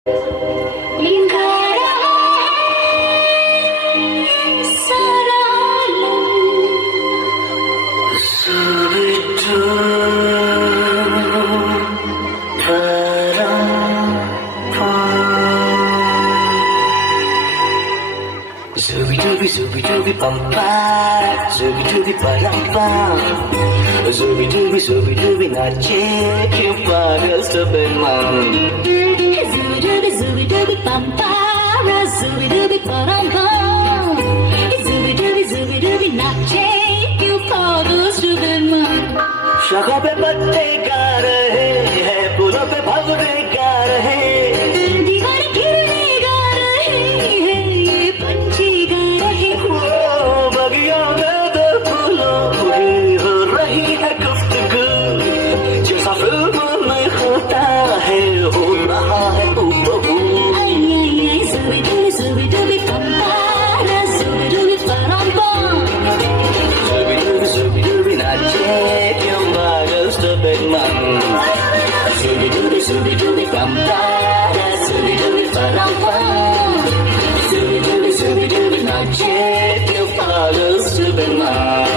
Zooby dooby zooby dooby bum ba, zooby dooby ba dum bum. Zooby dooby nache क्यों पागल stupid man. Zooby dooby bum ba, zooby dooby ba dum bum. Zooby dooby nache क्यों पागल stupid man. शाखों पे पत्ते गा रहे हैं, फूलों पे भंवरे गा रहे हैं, दीवार गिरने गा रहे हैं, ये पंछी गा रहे हैं। बगियों में दो फूलों की हो रही है गुफ्तगू, जैसा फिल्म में होता है हो रहा है हूबहू। Zooby dooby bum ba, zooby dooby ba dum bum. Zooby dooby nache क्यों पागल stupid man. Zooby dooby bum ba, zooby dooby ba dum bum. Zooby dooby nache क्यों पागल stupid man.